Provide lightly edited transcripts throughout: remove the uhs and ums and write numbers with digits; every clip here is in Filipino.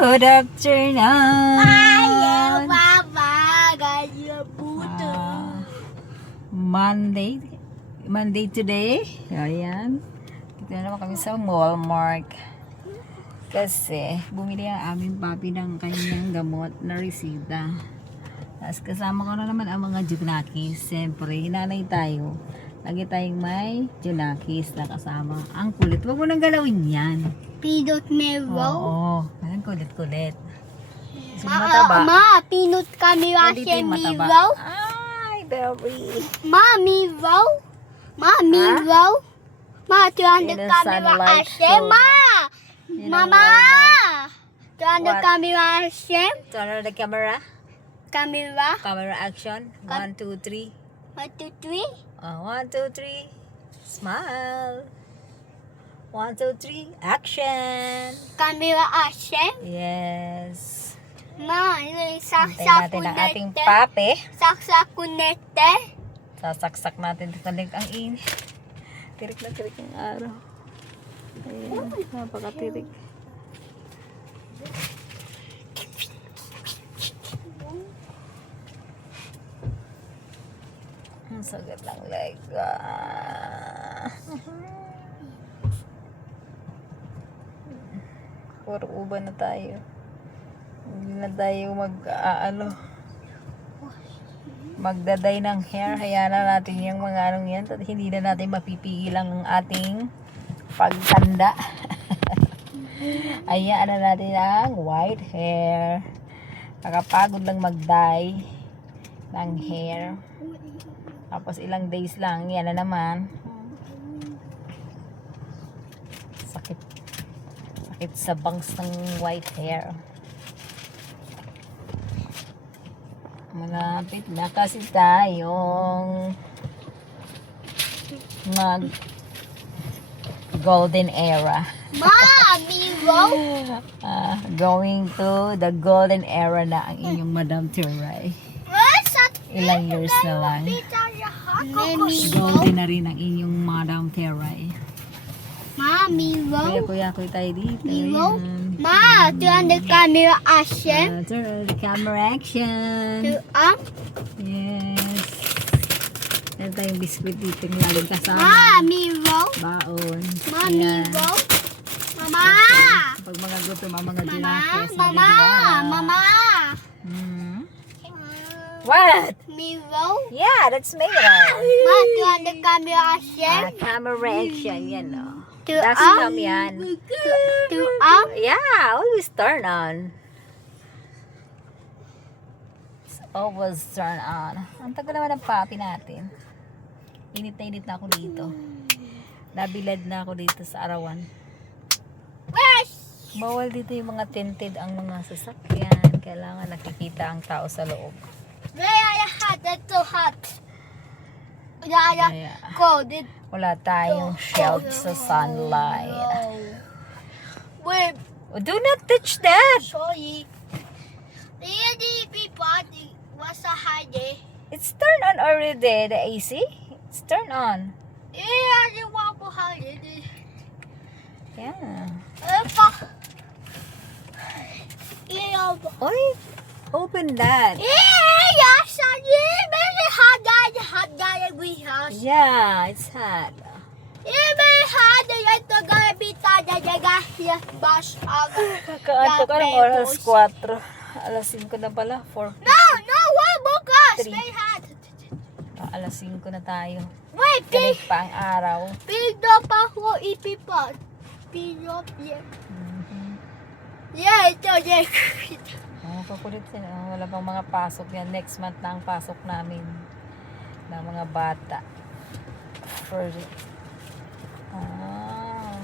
Good afternoon. Ayaw, Papa. Ganyan buto. Monday today. Ayan. Dito na naman kami sa Walmart. Kasi bumili ang aming papi ng kanyang gamot na resita. Tapos kasama ko na naman ang mga junakis. Siyempre, hinanay tayo. Lagi tayong may junakis na kasama. Ang kulit. Huwag mo nang galawin yan. Peanut melon. Oo. Ang kulit-kulit. So, mataba. Peanut kami Hindi kasi yung mataba. melon. Ay, baby. Melon. Melon. Tuwanda In the kami sunlight kasi, show. Mama. Tuwanda What? kami kasi. Turn on the camera. Camera. Camera action. 1, 2, 3. 1, 2, 3. 1, 2, 3. Smile. 1, 2, 3. Action. Camera action. Yes. Antayin Hintayin natin ang ating pape. Saksak kunete. Sasaksak natin dito ang init. Tirik na tirik ang araw. Ayan. Napakatirik. Ang sagat ng leg. Puro uban na tayo. Hindi na tayo magdaday ng hair. Hayaan na natin yung mga anong yan. At hindi na natin mapipigil ang ating pagtanda. Hayaan na natin ang white hair. Nakapagod lang mag-dye ng hair. Tapos ilang days lang, yan na naman. Sakit. Sakit sa bangs ng white hair. Malapit na kasi tayong mag golden era. Melon. Going to the golden era na ang inyong Madam Turay. Ilang years na lang. Golden na rin ang inyong Madam Teray. Melon. Kuya tayo dito. Melon. Tuwanda kami action. Turn the camera action. Yes. Meron tayong biskuit dito ng laging kasama. Melon. Baon. Melon. Mama. Pag mga gutom ang mga Mama. ginakes. Mama. What? Melon. Yeah, that's Milo. Tuwanda kami action. Camera action. Yan o. To That's yum yan. Yeah, always turn on. It's always turn on. Ang tagal naman ng papi natin. Init na ako dito. Nabilad na ako dito sa arawan. Bawal dito yung mga tinted ang mga sasakyan. Kailangan nakikita ang tao sa loob. That's so hot. Cold. Wala tayong shield sa sunlight. Wait, Do not touch that! sorry. What's the hiding? It's turned on already, the AC. It's turned on. I want to hide it. Yeah. Oy, open that. Yeah, it's hot. Kakaanto ka ng oras 4. Alas 5 na pala. 4. Three. Alas 5 na tayo. Wait, Ganit pa ang araw. Pino pa ako ipipot. Pino, yeah, ito, yeah. Kakulit din. Wala pang mga pasok yan. Next month na ang pasok namin ng mga bata.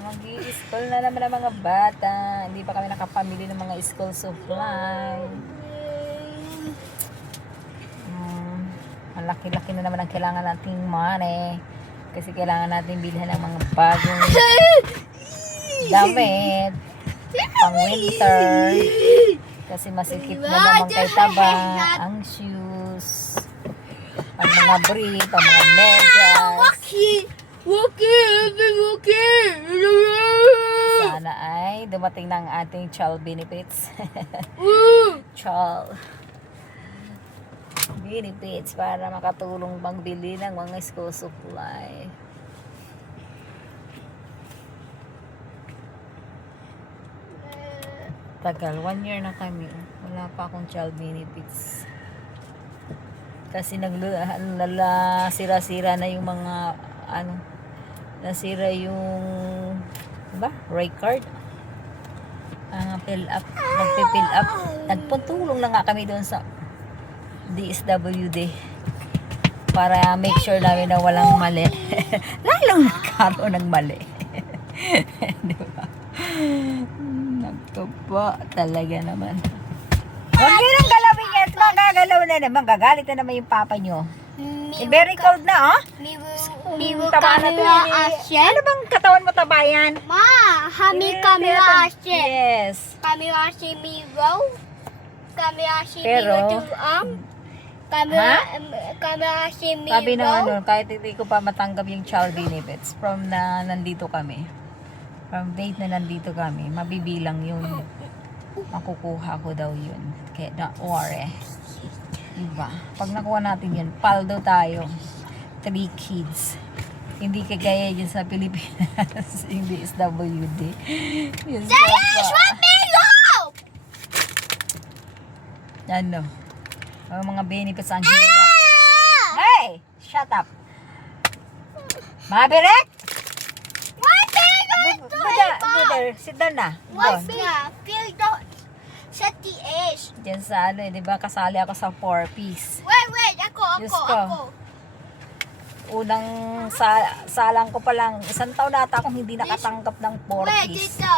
Mag-i-school na naman ang mga bata. Hindi pa kami nakapamili ng mga school supply. Ang laki-laki na naman ang kailangan nating money. Kasi kailangan natin bilhan ng mga bagong damit. Pang winter. Kasi masikip na naman kay taba ang shoes. Ang mga brief, ang mga medyas. sana ay dumating ng ating child benefits. Child benefits para makatulong pangbili ng mga school supply. Tagal, 1 year na kami. Wala pa akong child benefits. Kasi sira-sira na yung mga nasira yung record. Fill up, magpi-fill up. Nagpatulong lang nga kami doon sa DSWD para make sure namin na walang mali. Lalong nagkaroon ng mali. Diba? Nagkapa talaga naman. Huwag nyo nang galawin yan. Magagalaw na naman. Gagalit na naman yung papa nyo. Very cold na, oh. Taba na to. Ano bang katawan mo taba yan? Ma, hami camera ashe. Yes. Camera ashe miro. Camera ashe Pero, miro to camera ashe miro. Sabi ng kahit hindi ko pa matanggap yung child benefits from na nandito kami. From date na nandito kami, mabibilang yung makukuha ko daw yun. Kaya don't worry. Diba? Pag nakuha natin yun, paldo tayo. 3 kids. Hindi kagaya yun sa Pilipinas. Hindi SWD. Yes, What miro? Ano? Ang mga benefits ang hirap. Hey! Shut up! Mabirek! What miro? Brother, sit down na. What Doon. miro? Feel the sa TS. Diyan sa di ba kasali ako sa 4-piece. Wait, ako. Diyos ko. Unang salang ko pa lang, 1 taon nata akong hindi nakatanggap ng 4-piece. Dito.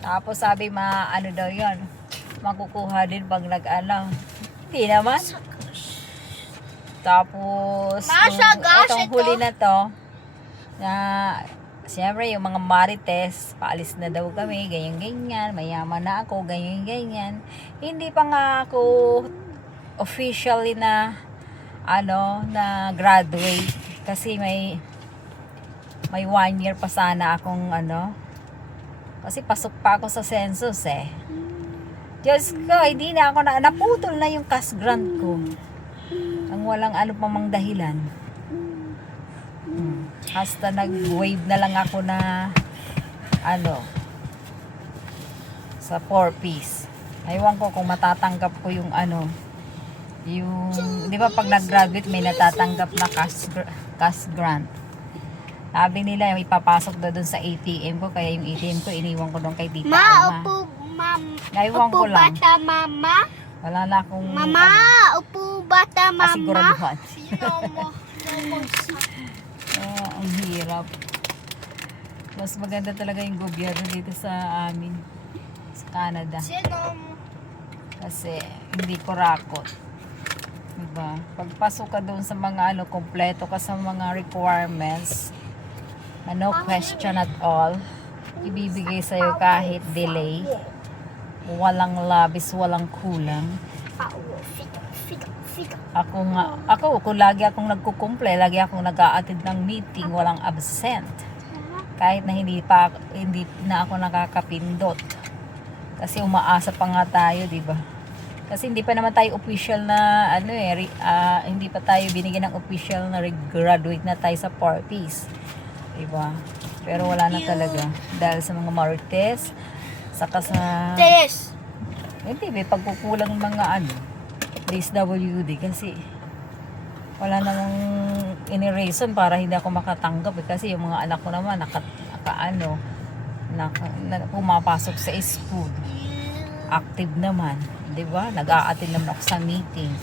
Tapos sabi daw yun, makukuha din pag hindi naman. Tapos, itong huli na to, siyempre yung mga marites, paalis na daw kami, ganyan-ganyan, mayaman na ako, ganyan-ganyan. Hindi pa nga ako officially na na graduate kasi may 1 year pa sana akong kasi pasok pa ako sa census Diyos ko, hindi na ako naputol na yung cash grant ko. Ang walang pamang dahilan. Hasta nag-wave na lang ako na sa 4-piece. Aywan ko kung matatanggap ko yung di ba pag nag-graduate may natatanggap na cash grant. Sabi nila ipapasok doon sa ATM ko, kaya yung ATM ko iniwan ko doon kay Tita Alma. Naiwan ko lang. Bata mama. Wala na akong Mama, upo bata mama. kasiguraduhan. Sino mo? Ang hirap. Mas maganda talaga yung gobyerno dito sa amin, sa Canada. Sino mo? Kasi hindi ko rakot. Diba? Pagpasok ka doon sa mga kompleto ka sa mga requirements, no question at all, ibibigay sa'yo kahit delay. Walang labis, walang kulang. Kung lagi akong nagkukumple, lagi akong nag-a-attend ng meeting, walang absent. Kahit na hindi na ako nakakapindot. Kasi umaasa pa nga tayo, di ba? Kasi hindi pa naman tayo official na hindi pa tayo binigyan ng official na graduate na tayo sa 4-piece. Di ba? Pero wala na talaga dahil sa mga marites, saka sa hindi may pagkukulang mga DSWD kasi wala namang reason para hindi ako makatanggap kasi yung mga anak ko naman pumapasok sa school, active naman, di ba? Nag-a-attend naman ako sa meeting.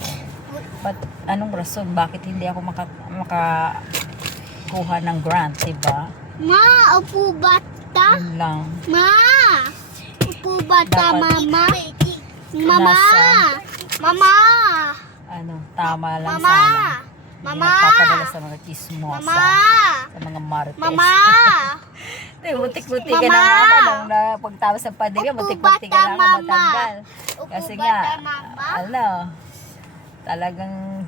But anong rason bakit hindi ako makakuha ng grant, di ba? Ma, upo bata. Yun lang. Ma, upo bata Dapat mama. Mama. Mama. Tama lang Mama. sana. Mama. Hindi nagpapadala sa mga chismosa. Mama. Sa mga marites. Mama. Butik-butik ka na nga pagtapos ng pandemya, butik-butik ka na nga matanggal. Kasi nga, talagang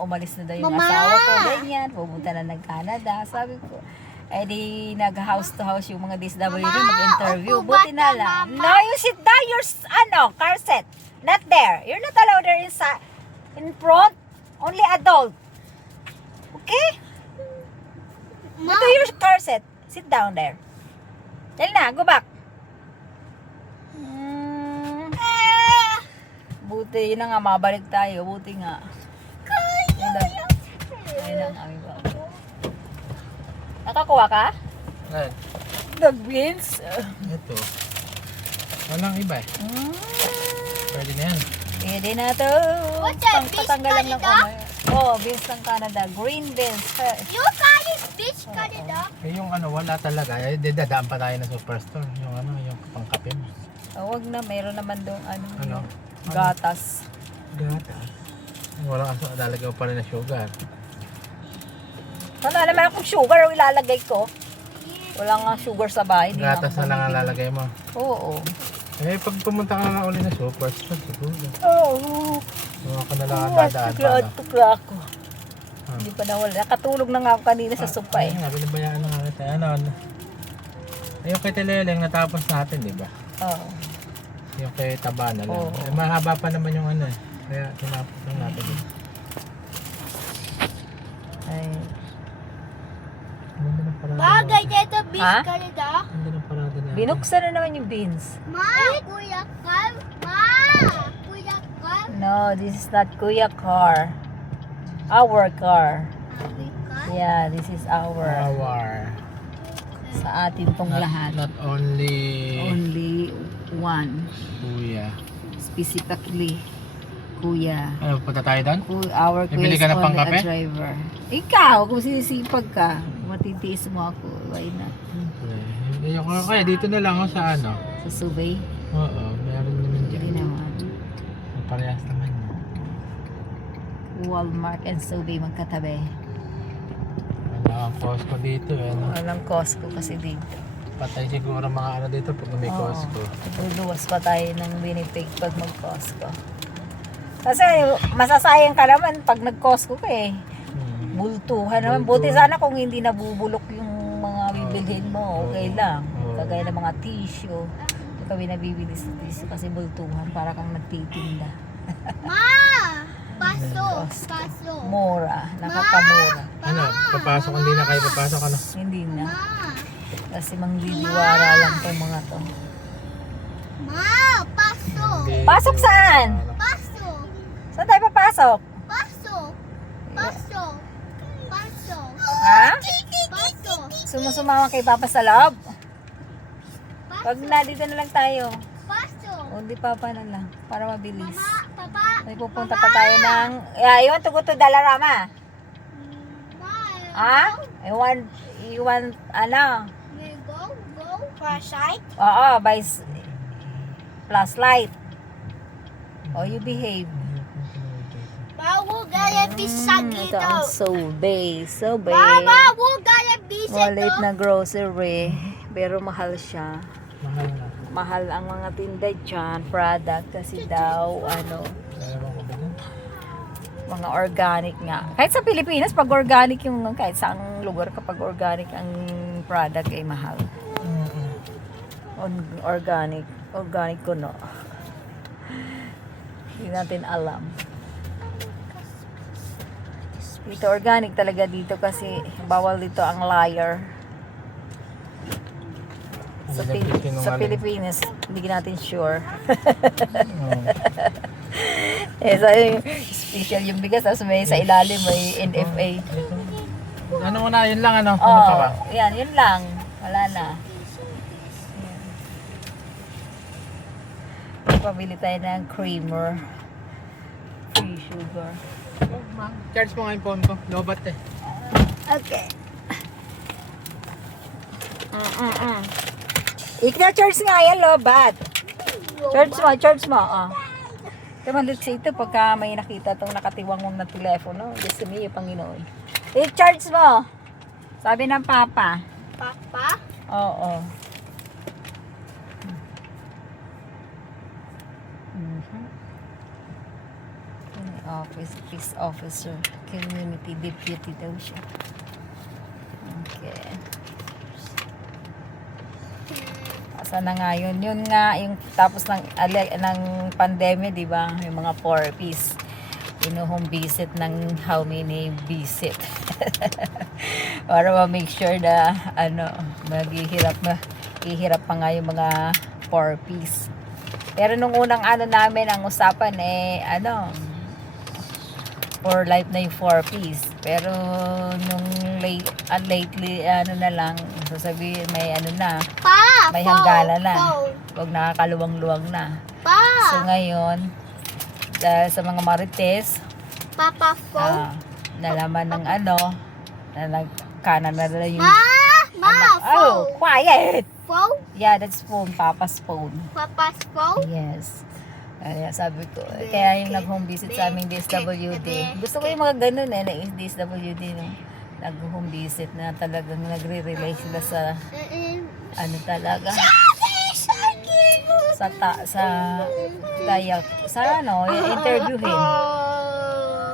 umalis na daw yung asawa ko, ganyan, pumunta na ng Canada. Sabi ko, Eh di nag-house to house yung mga DSWD Mama, mag-interview. upo Buti ba na ka, lang. Mama? No, you sit down. Your car seat. Not there. You're not allowed there in front. Only adult. Okay? Ma, Go to your car seat. Sit down there. Dali na, go back. Buti, yun na nga, mabalik tayo. Buti nga. Ayun ang aming bago. Nakakuha ka? Ayan. Dog beans? Ito. Walang iba eh. Pwede na yan. Pwede na to. What's that, beans Patanggal lang ng Canada? kamay. Oh, beans ng Canada. Green beans. you call it fish Canada? Eh yung ano, wala talaga. Eh, dadaan pa tayo ng superstore. Yung ano, yung pangkape mo. Oh, wag na, mayroon naman doon Ano? gatas. Gata. Wala kaso, lalagay pa rin na sugar. Wala naman akong sugar o ilalagay ko. Wala nga sugar sa bahay. Di Gatas ako na lang ang bumibili. lalagay mo. Oo. Eh, pag pumunta ka na uli na superstore, siguro. Oo. Mga ka na lang ang dadaan pa. ano. Tukla ako. Ah. Hindi pa nawala. Nakatulog na nga ako kanina sa sopa eh. Nga, binabayaan na nga kita. Ano? Yung kay Teleleng, natapos natin, di ba? Oo. Yung kay Taba na lang. Oo. Eh, mahaba pa naman yung ano eh. Kaya tinapos lang natin. Ay. Ganda ng parada Bagay natin. dito fish Ha? Canada. Ganda ng parada natin. Binuksan na naman yung beans. Ma, kuya Carl. Ma, kuya Carl. No, this is not Kuya car. Our car. Kuya Carl. Yeah, this is our. Sa atin tong lahat. Not only Only one. kuya. Specifically, Kuya. Ano, punta tayo doon? Our Bibili quiz ka ng only pangkape? a driver. Ikaw, kung sisipag ka, matitiis mo ako. Why not? Yung kaya dito na lang ako sa ano. Sa Subay? Oo, meron naman Hindi dyan. naman. Parehas naman. Walmart and Subay magkatabi. Wala ang Costco dito eh. No? Walang Costco kasi dito. Patay siguro mga ano dito pag may Costco. Luluwas pa tayo ng Winnipeg pag mag-Costco. Kasi masasayang ka naman pag nag-Costco ka eh. Bultuhan naman. Buti sana kung hindi nabubulok yung mga bibilhin mo. Okay lang. Oo. Kagaya ng mga tissue. Hindi kami nabibili sa tissue kasi bultuhan. Para kang nagtitinda. Ma, paso, paso. Mura. Nakakamura. Ano, papasok hindi na kayo papasok ano? Hindi na. Ma, Kasi mangdidiwara lang tong mga to. ma, paso. Hindi. Pasok saan? Paso, Saan tayo papasok? paso, paso, paso. Ha? Paso, Sumusumama kay Papa sa loob? Wag paso, na, dito na lang tayo. paso. O di Papa na lang. Para mabilis. Mama, papa, May pupunta pa tayo ng... Yeah, you want to go to Dalarama? ma, Ha? You want, ano? may go, flashlight. Oo, by flashlight. O, you behave. Bawo gaya bisa Ito ang dito. Sobay. Sobay. Baba, wo gaya bisa Wallet na grocery. Pero mahal siya. Mahal na. Mahal ang mga tinda dyan. Product kasi daw, ano, Ewan ko ba dun? mga organic nga. Kahit sa Pilipinas, pag organic yung, kahit sa lugar kapag organic ang product ay mahal. Organic. Organic ko no. Hindi natin alam. Dito organic talaga dito kasi bawal dito ang liar. Sa, Hindi na sa sinungaling. Pilipinas, hindi natin sure. Oo. Eh, sa special yung bigas, tapos may sa ilalim may NFA. Ano mo na, yun lang ano? Ano Oh, pa ba? yan, yun lang. Wala na. Pabili tayo ng creamer. Free sugar. Charge mo nga yung phone ko. Lobat eh. Okay. Ika-charge nga yan, lobat. Charge mo. Oh. Ito maliksi ito pagka may nakita itong nakatiwangwang na telepono. Diyos sa miyo, Panginoon. I-charge mo. Sabi ng papa. Papa, Oo. Office, peace officer, community deputy daw siya. Okay. Sana nga yun. Yun nga, yung tapos ng pandemya, di ba? Yung mga 4Ps. Home visit ng how many visit. Para ma-make sure na, ihirap pa nga yung mga 4Ps. Pero nung unang namin, ang usapan for life na yung 4Ps. Pero nung lately, na lang, sasabihin may may hanggalan na. Huwag nakakaluwang-luwang na. So ngayon, dahil sa mga marites, Papa phone. nalaman ng na nagkanan na yung Phone. quiet! Phone? Yeah, that's phone, Papa's phone. Papa's phone? Yes. Kaya sabi ko, kaya yung nag-home visit sa aming DSWD. Gusto ko yung mga ganun na DSWD, no? Nag-home visit na talagang nagre-relay sila sa, talaga, interviewin.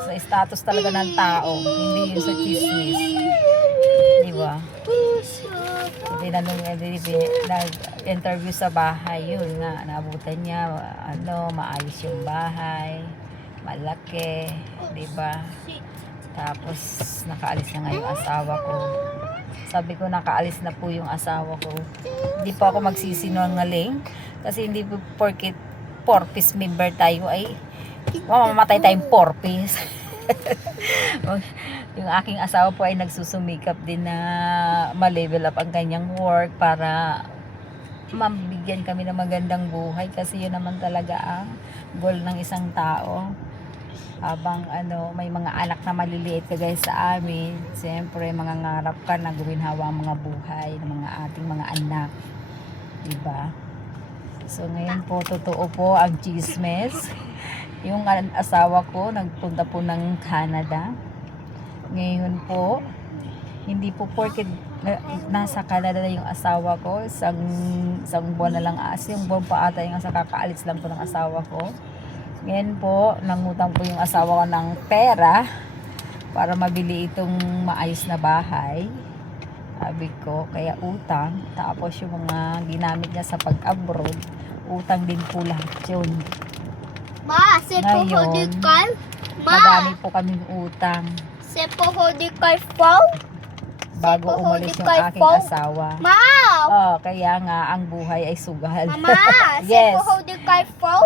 Sa status talaga ng tao, hindi yung sa chismis. Di ba? Nag-interview sa bahay, yun nga, naabutan niya, maayos yung bahay, malaki, di ba? Tapos, nakaalis na nga yung asawa ko. Sabi ko, nakaalis na po yung asawa ko. Hindi po ako magsisinungaling, kasi hindi po porket 4-piece member tayo ay mamamatay tayong 4-piece. Yung aking asawa po ay nagsusumikap din na ma-level up ang kanyang work para mabigyan kami ng magandang buhay, kasi yun naman talaga ang goal ng isang tao. Habang may mga anak na maliliit kagaya sa amin, siyempre mangangarap ka na guminhawa ang mga buhay ng mga ating mga anak, diba? So ngayon po, totoo po ang chismes. Yung asawa ko nagpunta po ng Canada. Ngayon po, hindi po porket nasa Canada na yung asawa ko, isang buwan na lang, yung buwan pa ata yung kakaalis lang po ng asawa ko. Ngayon po, nangutang po yung asawa ko ng pera para mabili itong maayos na bahay. Sabi ko, kaya utang. Tapos yung mga ginamit niya sa pag-abroad, utang din po lahat yun. Ngayon, madami po kaming utang. Phone? Bago umalis yung aking asawa. Kaya nga, ang buhay ay sugal. Yes.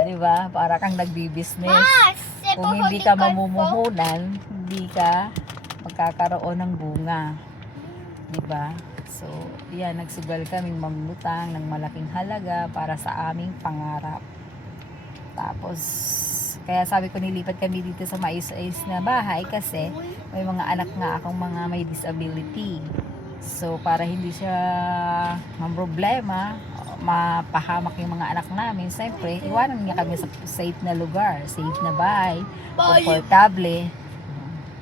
Diba? Para kang nagbi-business. Kung hindi ka mamumuhunan, hindi ka magkakaroon ng bunga. Diba? So, yan, nagsugal kaming mangutang ng malaking halaga para sa aming pangarap. Tapos, kaya sabi ko nilipat kami dito sa maayos-ayos na bahay kasi may mga anak nga akong mga may disability. So, para hindi siya mamroblema, mapahamak yung mga anak namin, siyempre, iwanan niya kami sa safe na lugar, safe na bahay, komportable,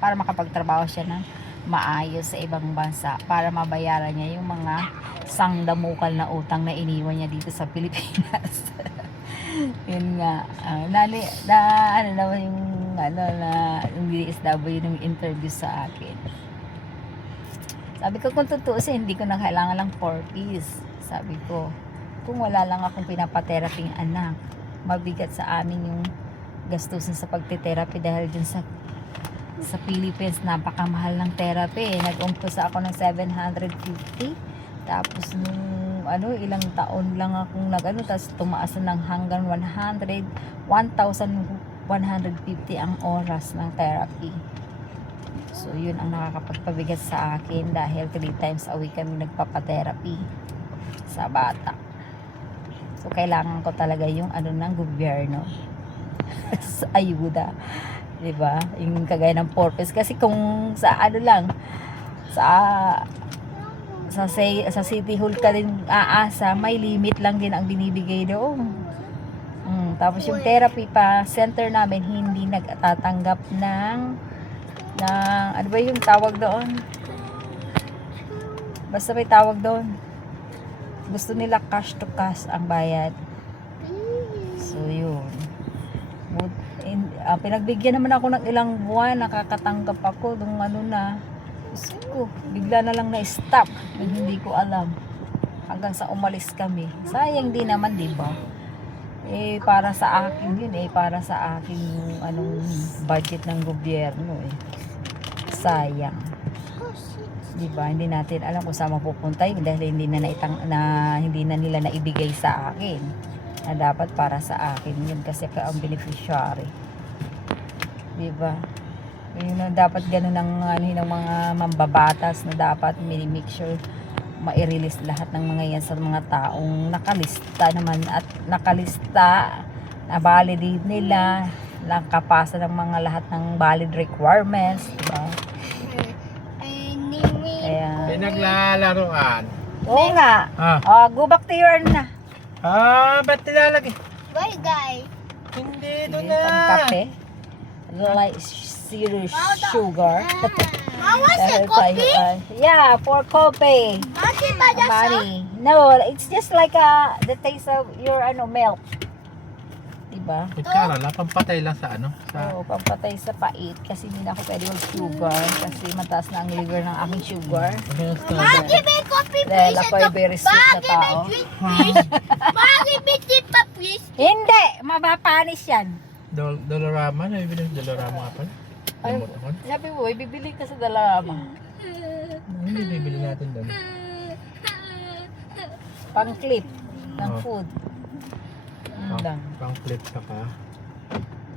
para makapagtrabaho siya ng maayos sa ibang bansa, para mabayaran niya yung mga sangdamukal na utang na iniwan niya dito sa Pilipinas. Yun nga, yung DSW nung interview sa akin. Sabi ko, kung tutuusin, hindi ko na kailangan lang 4-piece. Sabi ko, kung wala lang akong pinapateraping anak, mabigat sa amin yung gastusin sa pagtitherapy dahil dun sa Philippines, napakamahal ng therapy. Nag-umpisa ako ng 750. Tapos nung ilang taon lang akong tapos tumaas na ng hanggang 1,150 ang oras ng therapy. So yun ang nakakapagpabigat sa akin dahil 3 times a week kami nagpapatherapy sa bata. So kailangan ko talaga yung ng gobyerno sa ayuda, diba? Yung kagaya ng purpose, kasi kung sa sa City Hall ka din aasa, may limit lang din ang binibigay doon. Tapos yung therapy pa, center namin hindi nagtatanggap ng ano ba yung tawag doon? Basta may tawag doon. Gusto nila cash to cash ang bayad. So yun. Pinagbigyan naman ako ng ilang buwan, nakakatanggap ako nung Diyos ko, bigla na lang na-stop. Hindi ko alam. hanggang sa umalis kami. Sayang din naman, di ba? Para sa akin yun para sa akin yung budget ng gobyerno sayang. Di ba? Hindi natin alam kung saan mapupunta yun dahil hindi na nila naibigay sa akin. Na dapat para sa akin yun kasi ang beneficiary. Di ba? Yun, dapat ganun ng mga mambabatas na dapat make sure ma-release lahat ng mga yan sa mga taong nakalista naman at nakalista na valid nila, nakapasa ng mga lahat ng valid requirements, diba? Kaya, Pinaglalaroan. oo nga. Go back to your na. Ba't nilalagay? Bye, guys. Hindi, doon Sige, na. pang-kape. Like zero sugar. Mama, Dahil coffee? tayo, yeah, for coffee. Bakit ba dyan sa... Money. No, it's just like the taste of your milk. Diba? Kara, pampatay lang sa sa... Oo, pampatay sa pait kasi hindi na ako pwede mag-sugar kasi mataas na ang liver ng aking sugar. Bakit may coffee, Dahil please? ako'y very sweet na Bakit may tao. drink, please? Bakit may tip pa, please? Hindi! Mapapanis yan. Dolorama? Nabibili ng Dolorama nga pala? Ay, Limot ako. sabi mo, bibili ka sa Dalarama. Hindi, bibili natin doon. Pang clip ng Oh. food. Yun lang. Pang flip ka pa.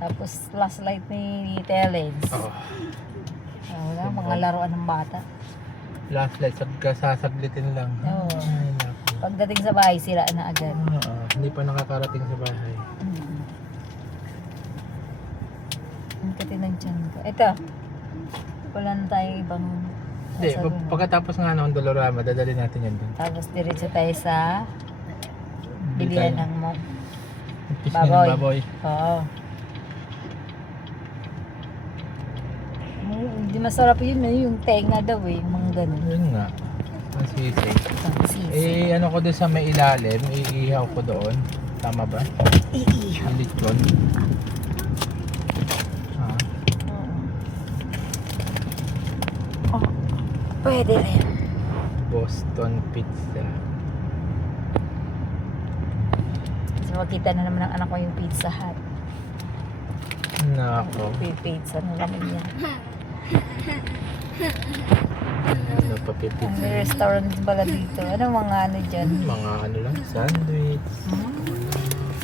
Tapos flashlight ni Telens. Oo. Wala, mga laruan ng bata. Last light, sasaglitin lang. Oo. Ay, naku. Pagdating sa bahay, sila na agad. Hindi pa nakakarating sa bahay. Ang katinan dyan ko. Ito. Wala na tayong ibang Hindi, sasabihin. pagkatapos nga ng Dolorama, dadali natin yan doon. Tapos diretso tayo sa bilihan ng Pisngi ng baboy. baboy. Oo. Hindi masarap yun yung tenga daw yung mga ganun. Yun nga. Ang sisi. Sisi. Ano ko doon sa may ilalim, iihaw ko doon. Tama ba? Iihaw. Ang lechon. Oh, pwede rin. Boston pizza. So makita na naman ng anak ko yung Pizza Hut. Nako. Pizza na naman yan. Ano pa Ang pipizza? restaurant pala dito. Ano mga dyan? Mga lang, sandwich.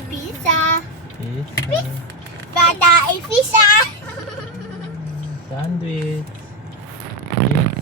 Pizza. Pizza. Bata ay pizza. Sandwich.